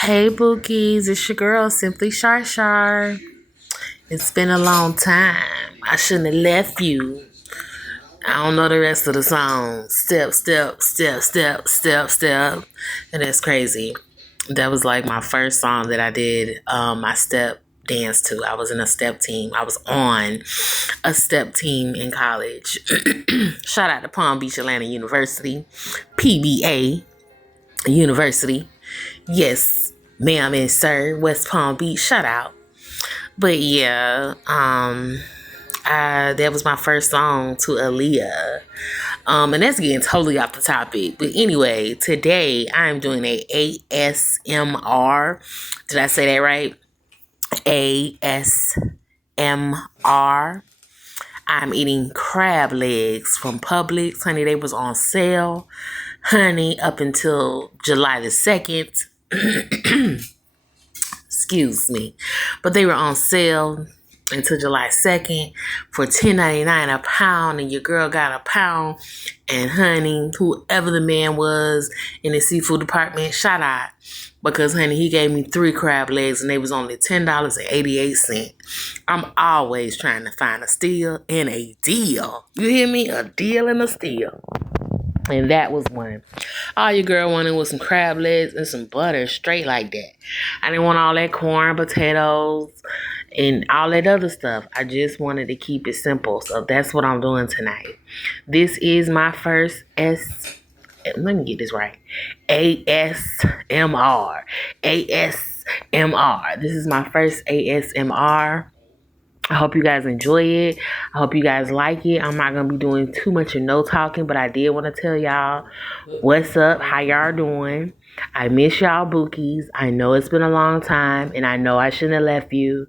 Hey Bookies, it's your girl Simply Shar Shar. It's been a long time. I shouldn't have left you. I don't know the rest of the song. Step, step, step, step, step, step. And that's crazy. That was like my first song that I did my step dance to. I was in a step team. I was on a step team in college. Shout out to Palm Beach Atlanta University, PBA University. Yes, ma'am and sir, West Palm Beach, shout out. But yeah, that was my first song to Aaliyah. And that's getting totally off the topic. But anyway, today I'm doing a ASMR. Did I say that right? ASMR. I'm eating crab legs from Publix. Honey, they was on sale. Honey, up until July the 2nd. Excuse me. But they were on sale until July 2nd for $10.99 a pound, and your girl got a pound. And honey, whoever the man was in the seafood department, shout out. Because honey, he gave me 3 crab legs and they was only $10.88. I'm always trying to find a steal and a deal. You hear me? A deal and a steal. And that was one. All your girl wanted was some crab legs and some butter, straight like that. I didn't want all that corn, potatoes, and all that other stuff. I just wanted to keep it simple. So that's what I'm doing tonight. This is my first let me get this right. ASMR. ASMR. This is my first ASMR. I hope you guys enjoy it. I hope you guys like it. I'm not going to be doing too much of no talking, but I did want to tell y'all what's up, how y'all doing. I miss y'all bookies. I know it's been a long time, and I know I shouldn't have left you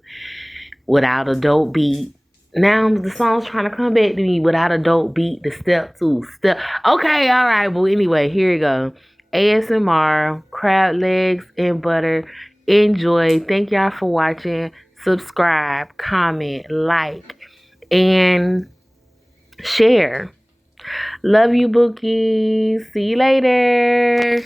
without a dope beat. Now the song's trying to come back to me without a dope beat. The step 2. Step. Okay, all right, but anyway, here you go. ASMR, crab legs and butter. Enjoy. Thank y'all for watching. Subscribe, comment, like, and share. Love you, bookies. See you later.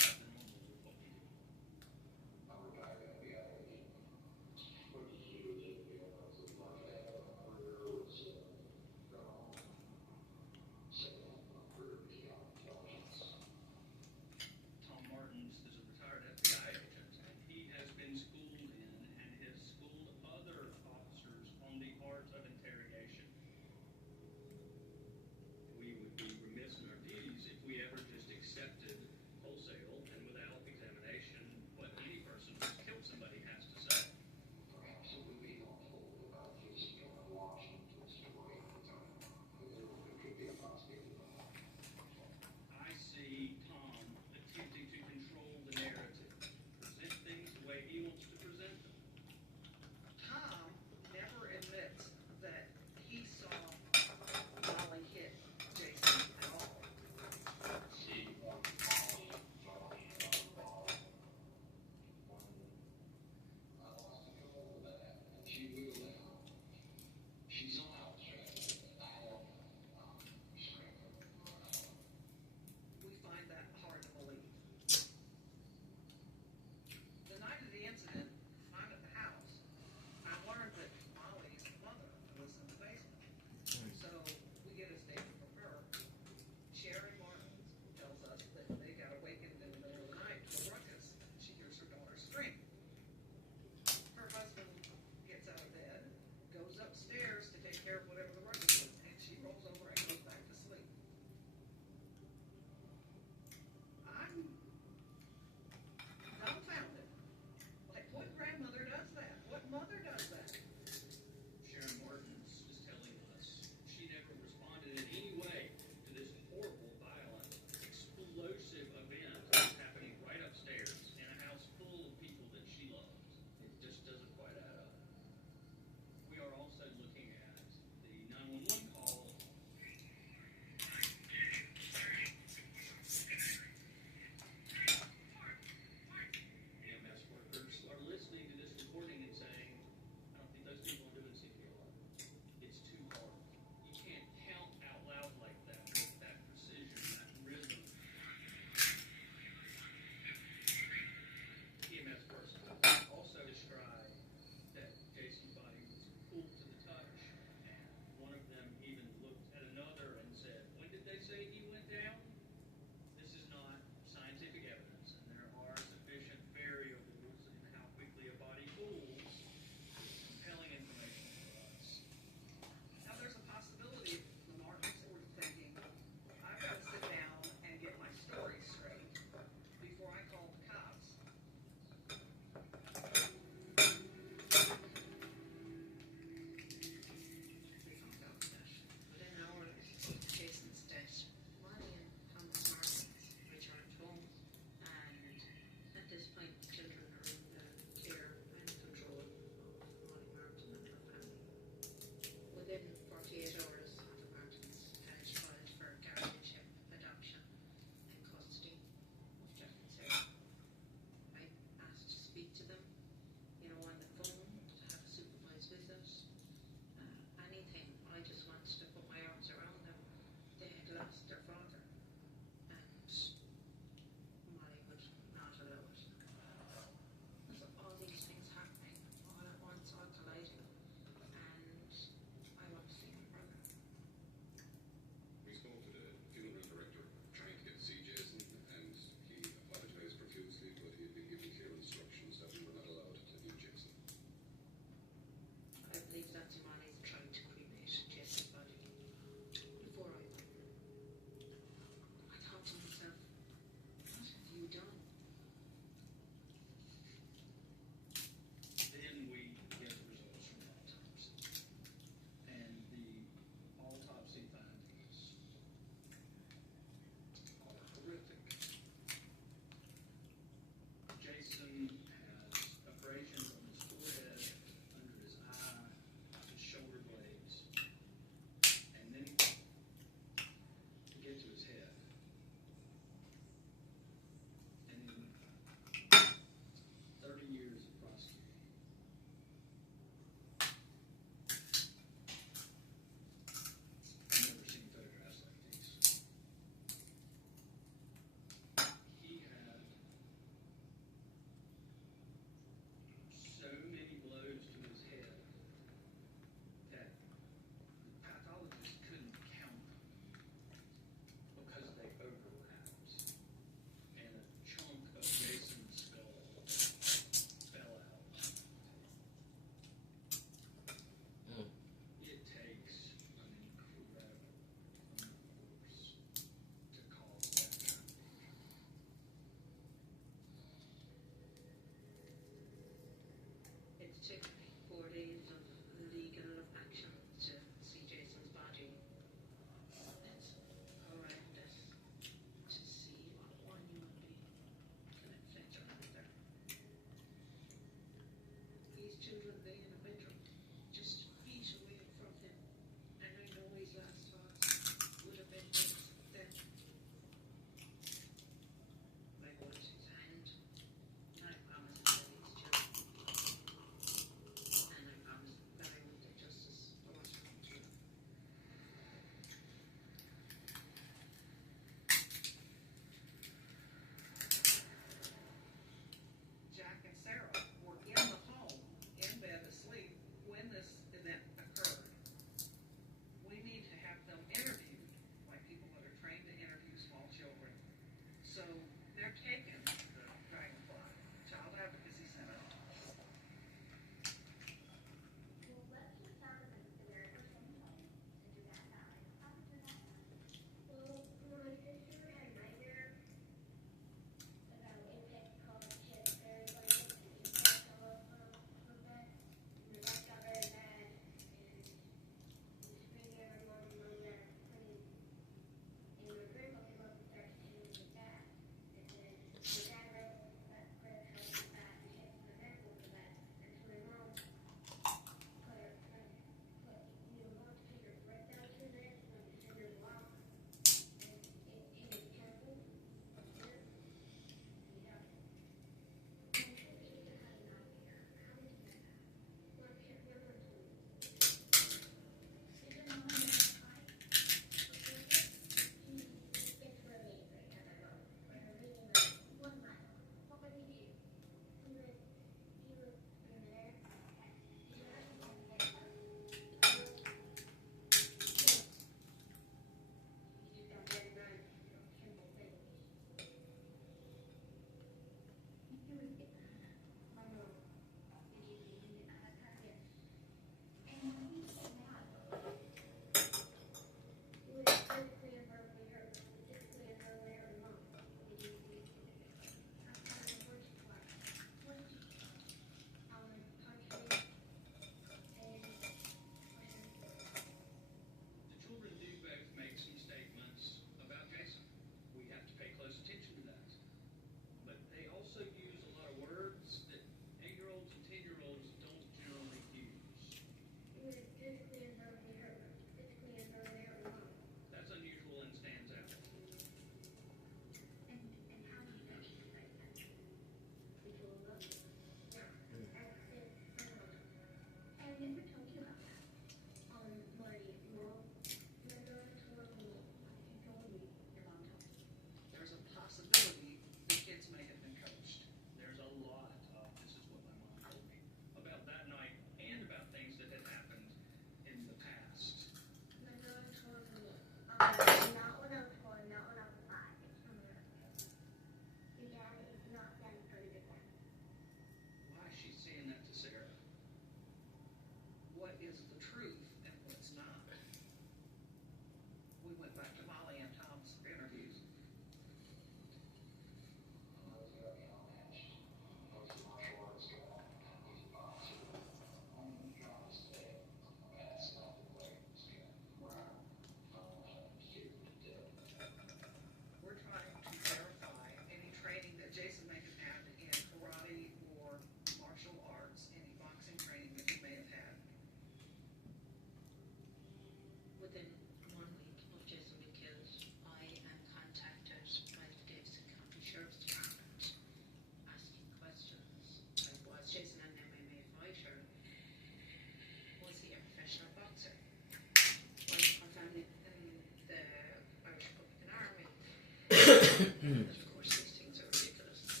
course, these things are ridiculous.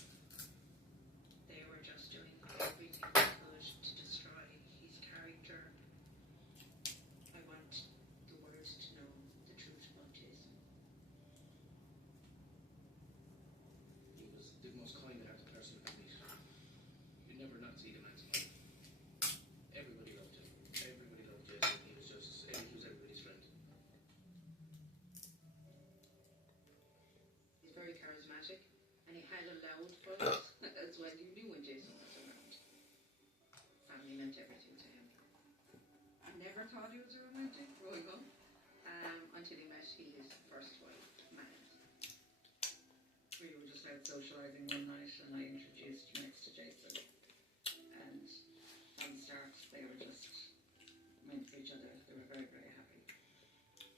They were just doing everything they could to destroy his character. I want the world to know the truth about Jason. He was the most kind-hearted person you could meet. You'd never not see the man's smile. Everybody loved him. Everybody loved Jason. He was everybody's friend. He's very charismatic, and he had a loud voice as well. You knew when Jason was around. Family meant everything to him. I never thought he was a romantic growing up until he met his first wife, Matt. We were just out socialising one night, and I introduced Max to Jason. And from the start, they were just meant for each other. They were very, very happy.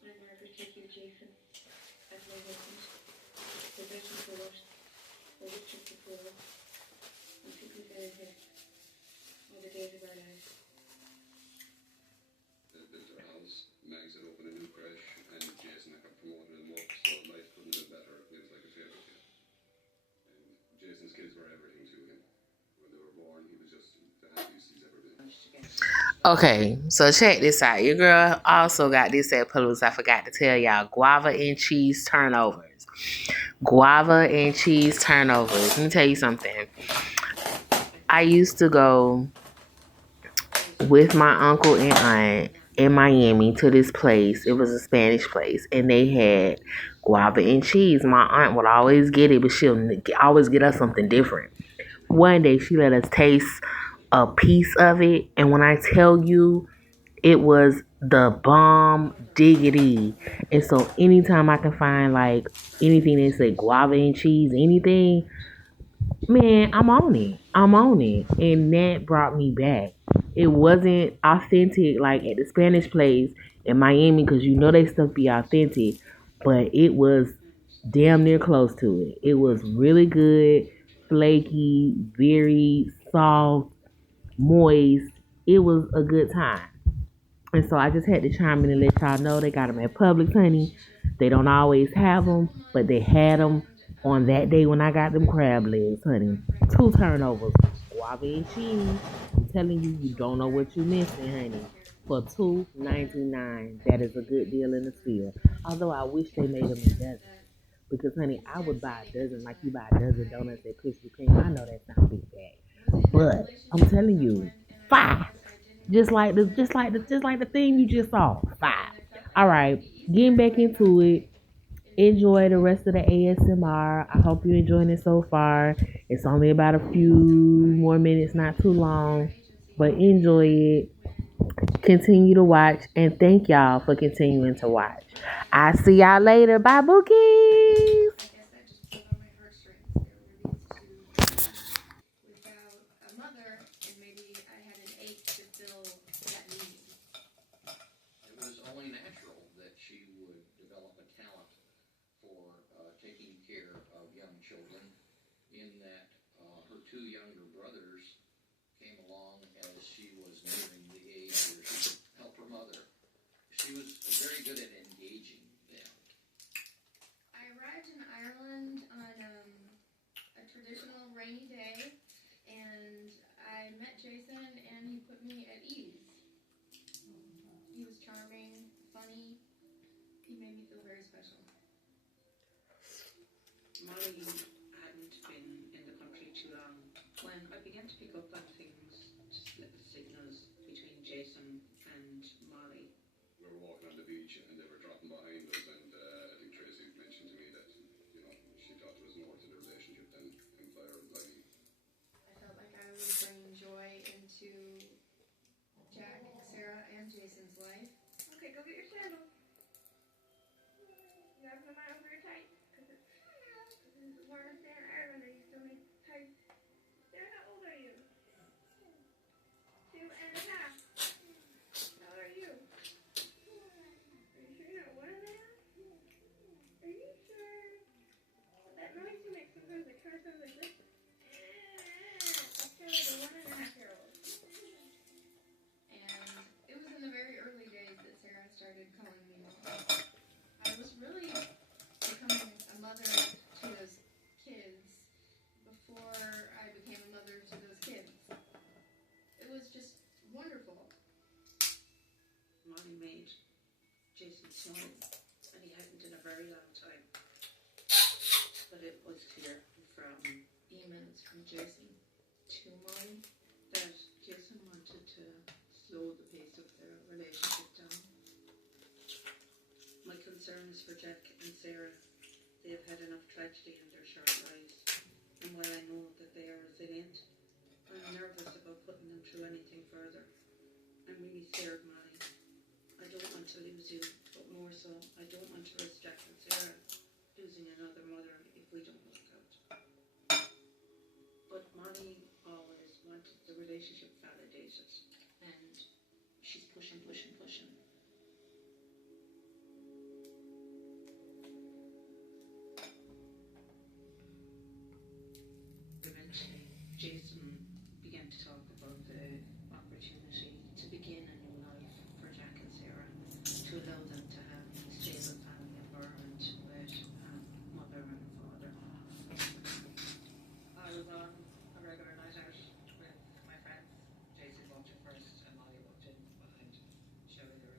I'm Margaret, take you, Jason, as my husband. We're waiting for what? We're waiting for what? And people say here all the days of our lives. They built their house, Mags had opened a new creche, and Jason had got promoted in work, so life couldn't have been better. It was like a fairy tale. And Jason's kids were everything to him. When they were born, he was just the happiest he's ever been. Okay, so check this out. Your girl also got this at Palouse. I forgot to tell y'all. Guava and cheese turnovers. Guava and cheese turnovers. Let me tell you something. I used to go with my uncle and aunt in Miami to this place. It was a Spanish place, and they had guava and cheese. My aunt would always get it, but she'll always get us something different. One day, she let us taste a piece of it, and when I tell you, it was the bomb diggity. And so anytime I can find like anything that say guava and cheese, anything, man, I'm on it. I'm on it. And that brought me back. It wasn't authentic like at the Spanish place in Miami, because you know they stuff be authentic, but it was damn near close to it. It was really good, flaky, very soft, moist. It was a good time. And so I just had to chime in and let y'all know they got them at Publix, honey. They don't always have them, but they had them on that day when I got them crab legs, honey. 2 turnovers, guava and cheese. I'm telling you, you don't know what you're missing, honey. For $2.99, that is a good deal in the steal. Although I wish they made them in dozens. Because, honey, I would buy a dozen like you buy a dozen donuts at Krispy Kreme. I know that's not a big bag. But I'm telling you, 5. Just like the thing you just saw. 5. All right, getting back into it. Enjoy the rest of the ASMR. I hope you're enjoying it so far. It's only about a few more minutes, not too long, but enjoy it. Continue to watch, and thank y'all for continuing to watch. I'll see y'all later. Bye, bookies. Without a mother, and maybe I had an ache to fill that need. It was only natural that she would develop a talent for taking care of young children, in that her 2 younger brothers came along as she was nearing the age where she could help her mother. She was very good at engaging them. I arrived in Ireland on a traditional rainy day, and I met Jason, and he put me at ease. He was charming, funny. He made me feel very special. Molly hadn't been in the country too long when I began to pick up on things, just little signals between Jason and Molly. We were walking on the beach, and they were dropping behind us, and I think Tracy mentioned to me that, she thought there was more to the relationship than fire and lightning. I felt like I was bringing joy into Jack, Sarah, and Jason's life. Okay, go get your sandal. You gotta put mine over your tights, because this is where I stay in Ireland. I used to make tights. Sarah, how old are you? 2.5. How old are you? Are you sure you're not 1.5? Are you sure? That noise you make sometimes, it kind of sounds like this. I feel like a 1.5-year-old. And it was in the very early days that Sarah started calling me mom. I was really becoming a mother to smile, and he hadn't in a very long time. But it was clear from emails from Jason to Molly that Jason wanted to slow the pace of their relationship down. My concern is for Jack and Sarah. They have had enough tragedy in their short lives, and while I know that they are resilient, I'm nervous about putting them through anything further. I'm really scared, Molly. I don't want to lose you, but more so, I don't want to risk Jack and Sarah losing another mother if we don't work out. But Molly always wanted the relationship validated, and she's pushing. Eventually, Jason began to talk about the opportunity to begin a new life for Jack and Sarah, to allow them to have a stable family environment with mother and father. I was on a regular night out with my friends. Jason walked in first and Molly walked in behind, shouting the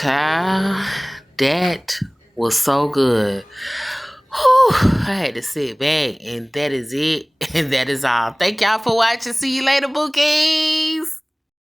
Child, that was so good. Whew, I had to sit back, and that is it. And that is all. Thank y'all for watching. See you later, bookies.